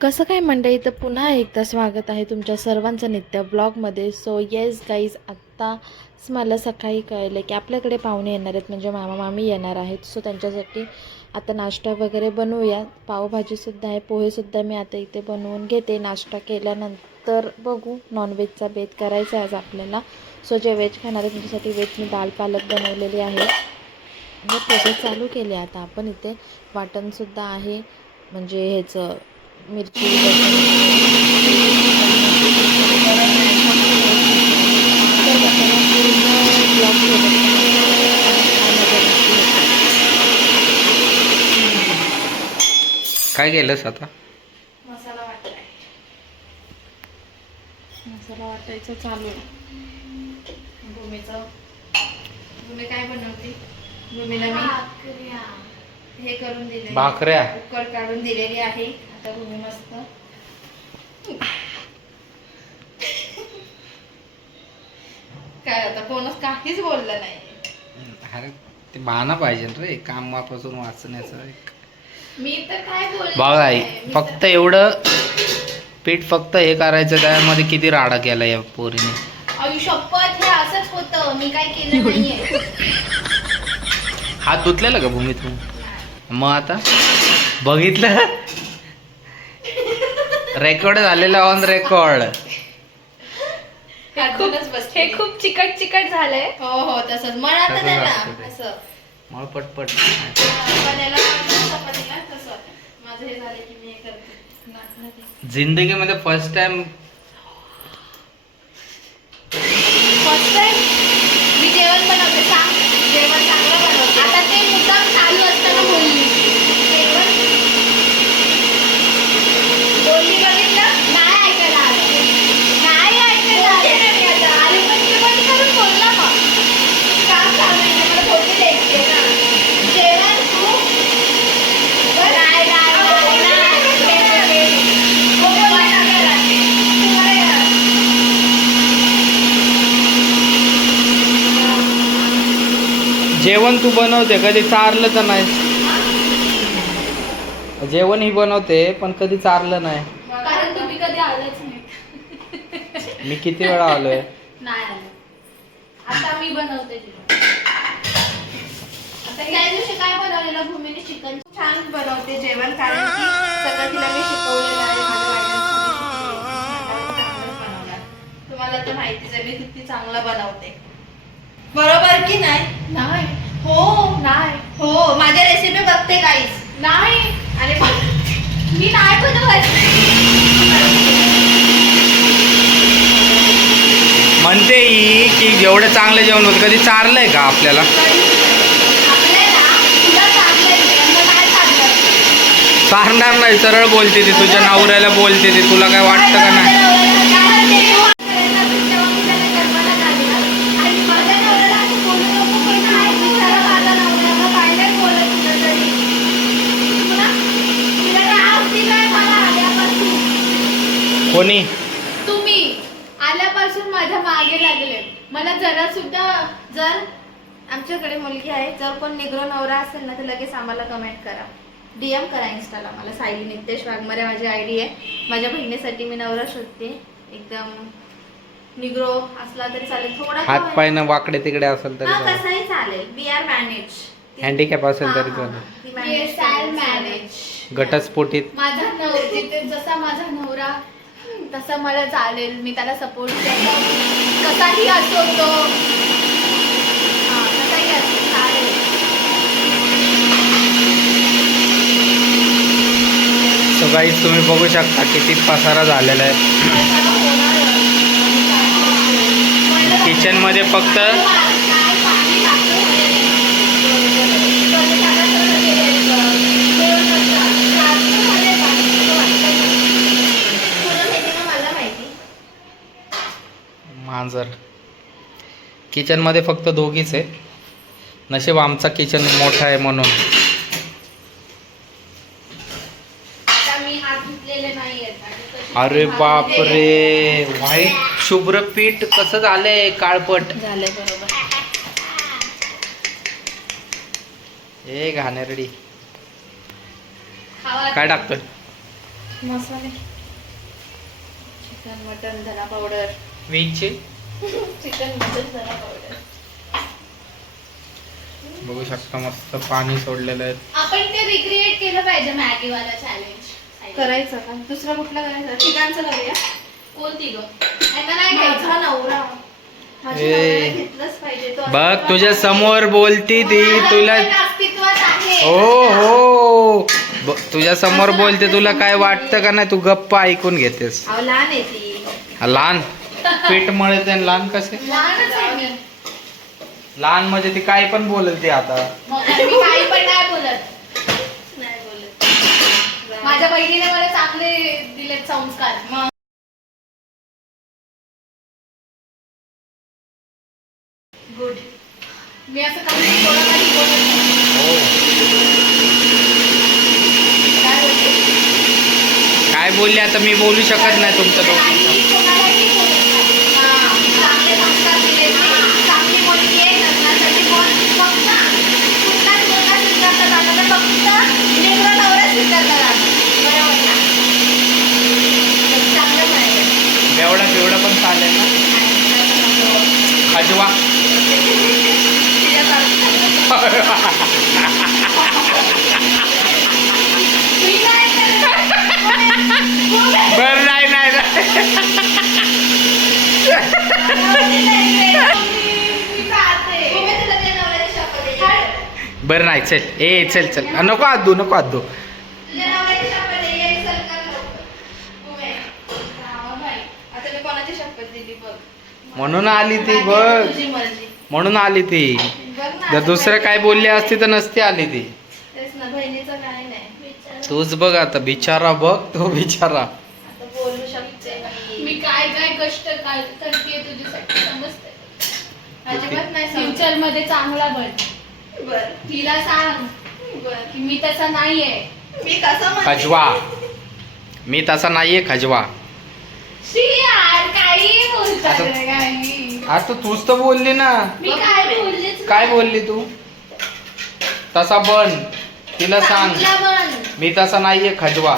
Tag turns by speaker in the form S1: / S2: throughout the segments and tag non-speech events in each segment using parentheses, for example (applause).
S1: कसं काय मंडळी तर पुन्हा एकदा स्वागत आहे तुमच्या सर्वांचं नित्य ब्लॉगमध्ये? सो येस गाईज आत्ताच मला सकाळी कळलं की आपल्याकडे पाहुणे येणार आहेत म्हणजे मामा मामी येणार आहेत. सो त्यांच्यासाठी आता नाश्ता वगैरे बनवूया. पावभाजीसुद्धा आहे पोहेसुद्धा मी आता इथे बनवून घेते. नाश्ता केल्यानंतर बघू नॉनव्हेजचा बेत करायचा आहे आज आपल्याला. सो जे व्हेज खाणार आहे त्यांच्यासाठी व्हेज मी दाल पालक बनवलेली आहे. म्हणजे प्रोसेस चालू केली आता आपण इथे. वाटणसुद्धा आहे म्हणजे ह्याचं मिरची
S2: काय केलंस आता?
S1: मसाला वाटाय मसाला वाटायचं चालू. आहे भूमीचं. भूमी काय बनवते? भूमीला मी हे करून दिले
S2: भाकऱ्या.
S1: उकड काढून दिलेली आहे. आता भूमी मस्त. काय आता कोणच काहीच बोललं नाही.
S2: अरे ते बहाना पाहिजे ना रे कामापासून वाचण्याचं एक.
S1: मी तर काय
S2: बघा आई फक्त एवढं पीठ फक्त हे करायचं त्यामध्ये किती राडा केला या पोरीने?
S1: हे असंच होतं. मी काय केलं नाहीये.
S2: हात धुतलेला का भूमीतून? मग आता? बघितलं? रेकॉर्ड झालेलं ऑन रेकॉर्ड
S1: हातूनच.
S3: हे खूप चिकट चिकट झालंय.
S1: हो हो तसंच. मला आता त्याला
S2: असतं ते.
S1: असं.
S2: मग पटपट.
S1: चपात्याला वाटतं चपातीला तसं. माझं हे झालं की मी हे करते. नाचणं ते.
S2: जिंदगीमध्ये फर्स्ट टाइम
S3: फर्स्ट टाइम मी जेवण बनवते सांग.
S1: जेवण चांगलं बनवते.
S3: आता ते मुद्दाम चालू असताना बोलली
S1: जेवण
S3: बोलली बघितलं नाही ऐकायला आलं नाही ऐकायला आलं आले पण ते बंद करून बोलला मग
S1: काम सांगायचं मला फोटो द्यायचे ना
S3: जेवण तू नाही नाही नाही नाही हो, बोलला ना त्याला. तुम्हाला या.
S2: जेवण तू बनवते कधी चारलं तर नाही. जेवण ही बनवते पण कधी चारलं नाही.
S3: कारण तुम्ही कधी आलेच नाही.
S2: मी किती वेळा आलोय?
S3: नाही आले. आता मी बनवते जेवण.
S1: आता त्या दिवशी काय बनवलेलं? भूमीने चिकन छान बनवते जेवण कारण की सगळं तिला मी शिकवलेलं आहे माझ्या वाईफांनी शिकवलेलं आहे. चांगलंच बनवणार. तुम्हाला तर माहितीच आहे मी किती चांगलं बनवते. बरोबर की नाही?
S3: नाही.
S1: हो
S3: नाही.
S1: हो माझ्या रेसिपी बघते काहीच
S3: नाही.
S1: आणि बघ-
S3: मी नाही
S2: म्हणते ही की एवढं चांगलं जेवण होतं. कधी चारलंय का आपल्याला?
S3: आपल्याला तुला चांगलं आहे, यांना नाही चांगलं.
S2: चारणार नाही. सरळ बोलते ती तुझ्या नवऱ्याला बोलते ती. तुला काय वाटतं का नाही
S3: कारण जेव्हा करायचं असेल तेव्हा मी त्याला कल्पना झाली ना. आणि माझ्या नवऱ्याला असं बोलू नको, पण नाही विचारा माझा नवऱ्याला काय नाही बोलत तुला तरी. तुला तिला राग दिलाय मला आल्यापासून.
S2: कोणी?
S3: तुम्ही. आल्यापासून माझ्या मागे लागले. मला जरा सुद्धा
S1: जर आमच्याकडे मुलगी आहे जर कोण निग्रो नवरा असेल ना तर लगेच आम्हाला कमेंट करा. डीएम करा इन्स्टाला मला सायली नितेश वाघमारे माझी आय डी आहे. माझ्या बहिणीसाठी मी नवरा शोधते. एकदम निग्रो असला तरी चालेल. थोडा
S2: हात पाय न वाकडे तिकडे असेल तरी चालेल.
S1: कसाही चालेल. बी आर मॅनेज
S2: हँडिकॅप असेल तरी चालेल. घटस्फोटीत
S3: माझा नवरा जिथे जसा माझा तसा मला चालेल मी त्याला सपोर्ट करतो. कसाही असो तो.
S1: हा, कसाही असो, चालेल.
S2: सो गाईज तुम्ही बघू शकता किती पसारा झालेला आहे. किचनमध्ये फक्त
S1: तुला माहिती का मला माहिती
S2: मांजर. किचनमध्ये फक्त दोघीच आहे. नशीब आमचा किचन मोठा आहे म्हणून. अरे बाप रे व्हाईट शुभ्र पीठ कसं झालंय काळपट?
S1: झालंय बरोबर.
S2: ए घाणेरडी. काय टाकतोय?
S1: मसाले. चिकन मटन धना पावडर
S2: व्हेजचे
S1: चिकन पावडर
S2: बघू शकता मस्त पाणी सोडलेलं आहे.
S3: आपण ते रिक्रिएट केलं पाहिजे मॅगी वाला चॅलेंज
S1: करायचं का? दुसरा कुठला करायचा? चिकनचं करूया?
S3: कोणती ग? यांना नाही घ्यायचं
S1: माझा नवरा. माझ्या
S2: ए.
S1: नवऱ्याला घेतलंच पाहिजे. तो
S2: बघ तुझ्या समोर बोलती ती
S3: माझा
S2: तुला
S3: पण अस्तित्वात आहे.
S2: हो हो. ब- तुझ्या समोर बोलते तुला काय वाटतं का नाही तू गप्प ऐकून घेतेस.
S1: अहो, लहान आहे ती.
S2: लहान? पीठ मळते आणि लहान कसे?
S3: लहानच आहे मी.
S2: लहान म्हणजे ती काय पण बोलेल ती आता.
S3: मग मी काही पण नाही बोलत.
S1: नाही बोलत
S3: माझ्या बहिणीने मला चांगले दिलेत संस्कार.
S1: मग गुड
S3: मी असं कधी कोणालाही बोलत नाही.
S1: काय बोलते
S2: काय बोलले आता? मी बोलू शकत नाही तुमच्या दोघींचं
S3: काही कोणालाही बोलत नाही.
S1: हा.
S3: चांगले संस्कार दिले चांगली मुलगी आहे लग्नासाठी कोण फक्त कुठलाच मुलगा स्वीकारला जातो तर फक्त लेकरं नवरा स्वीकारला जातो बरोबर ना
S1: चांगलं म्हणायचं
S2: बेवडा बेवडा पण चालेल ना खजवा
S3: मी काय करत?
S2: बर नाही नाही नाही.
S3: मी चालते.
S1: तुम्ही तुला त्या नवऱ्याची शपथ द्यायची.
S2: बरं नाही चल ए चल चल अ, नको हात धू नको हात धू
S1: तुझ्या नवऱ्याची शपथ आहे, ये सरकार लवकर. उमे. आता मी कोणाची शपथ दिली बघ
S2: म्हणून आली ती बघ. म्हणून आली ती. जर दुसरं काय बोलली असती तर नसती आली ती.
S1: तेच ना बहिणीचं काय नाही.
S2: तूच बघ आता बिचारा बघ तो बिचारा.
S1: आता बोलू शकते
S3: मी
S1: मी
S3: काय काय कष्ट काय करते तुझ्यासाठी समजते
S1: अजिबात नाही
S3: फ्युचरमध्ये चांगला बन.
S1: बर.
S3: तिला सांग.
S1: बर.
S3: की मी तसा नाहीये.
S1: मी कसं म्हणते?
S2: खजवा. मी तसा नाहीये खजवा.
S3: बोलतात
S2: आता-
S3: रे काही
S2: आता तूच तर बोलली ना.
S3: मी काय बोललेच
S2: काय बोलली तू? तसा बन. तिला सांग.
S3: चांगला बन.
S2: मी तसा नाहीये खजवा.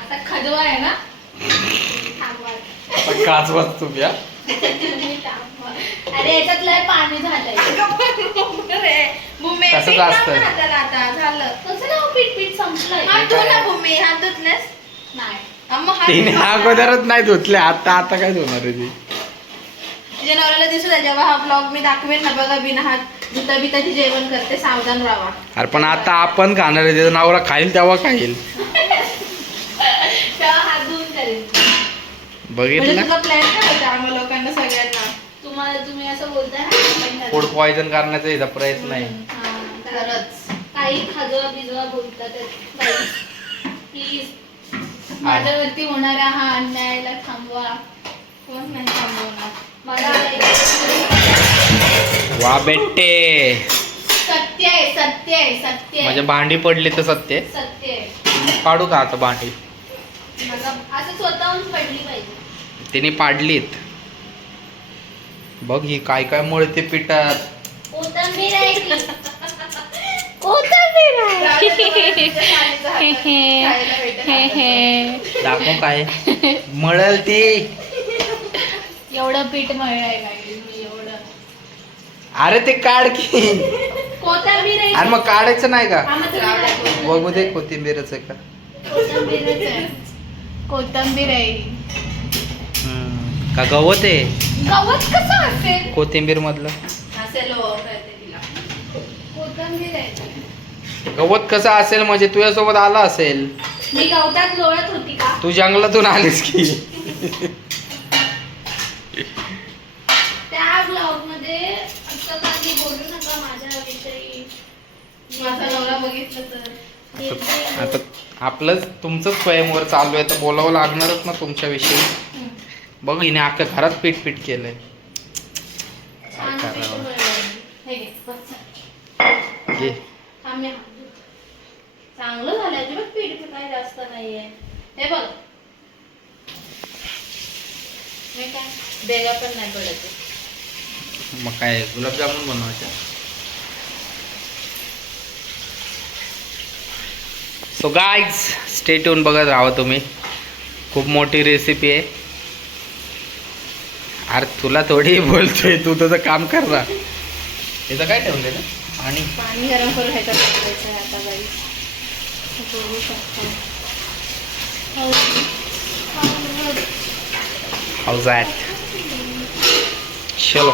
S3: आता खजवा आहे ना? थांबवा.
S2: काच वाचतो या
S3: थांबवा. अरे याच्यात लय पाणी झालंय.
S1: रे, भूमी,
S2: तसंच
S1: पीठ लाव
S2: असतं.
S1: ना हाताला आता, झालं.
S3: कसं ना पीठ पीठ संपलंय.
S1: ना भूमी, धुतलेस?
S3: नाही.
S2: तिने. अगोदरच नाही धुतले आता आता काय धुणार आहे ती?
S1: तुझ्या नवऱ्याला दिसू द्या जेव्हा हा ब्लॉग मी दाखवेन ना बघा बिना हात धुता बिता ती जेवण करते सावधान राहा.
S2: अरे पण आता आपण खाणार आहे त्याचा नवरा खाईल तेव्हा खाईल. (laughs)
S3: तेव्हा हात धुवून करेन.
S1: म्हणजे
S2: बघितलं
S1: तुला प्लॅन काय होता आम्हा लोकांना सगळ्यांना?
S3: तुम्हाला तुम्ही असं बोलताय ना, आपण
S2: फूड
S3: करेन.
S2: पॉइझन करण्याचा हिचा प्रयत्न आहे.
S3: हा,
S1: खरंच.
S3: काही खाजवा बिजवा बोलतात प्लीज माझ्यावरती होणारा हा अन्यायाला थांबवा.
S1: कोण नाही थांबवणार?
S3: मला
S2: वा. बेटे.
S3: सत्य आहे सत्य आहे सत्य
S2: म्हणजे
S3: आहे
S2: भांडी पडली तर सत्य
S3: सत्य आहे.
S2: काढू का आता भांडी?
S3: असं स्वतःहून पडली पाहिजे.
S2: तिने पाडलीत. बघ ही काय काय मुळते पिठात
S3: कोथंबीर आहे (laughs)
S2: दाखव काय. मळल ती.
S3: एवढं पीठ मळलंय काय मी एवढं.
S2: अरे ते काढ की.
S3: कोथंबीर आहे.
S2: अरे मग काढायचं नाही का?
S3: हा.
S2: बघू दे कोथिंबीरच आहे का.
S3: कोथंबीर आहे.
S2: का गवत आहे?
S3: गवत कसं असेल?
S2: कोथिंबीर मधलं
S1: असेल हो, कळते तिला
S3: कोथंबीर आहे
S2: गवत कसं असेल म्हणजे तुझ्यासोबत आला असेल?
S3: मी गवतात लोळत होती का?
S2: तू जंगलातून आलीस की.
S3: त्या ब्लॉगमध्ये असं काही बोलू नका माझ्याविषयी.
S1: माझा नवरा बघितलं तर.
S3: जे-
S2: आता आपलंच तुमचंच स्वयंवर चालू आहे तर बोलावं लागणारच ना तुमच्याविषयी. बघ हिने अख्ख्या घरात पीठ पीठ केलंय
S3: छान
S2: काय
S3: पीठ
S2: करावं?
S3: मळलंय. हे घे, बस झालं.
S2: घे
S3: थांब मी हात धुते. चांगलं झालं अजिबात पीठ काय जास्त नाहीये. हे बघ.
S1: मी काय बेगा पण नाही पडत
S2: मग काय गुलाबजामुन बनवायचे? सो गाईज स्टे ट्यून बघत राहा तुम्ही. खूप मोठी रेसिपी आहे. अरे तुला थोडी (laughs) बोलतोय तू तुझं काम कर ना. त्याचं काय ठेवलेलं? आणि
S1: पाणी गरम करून ह्याच्यात आता
S2: How's that? Chelo.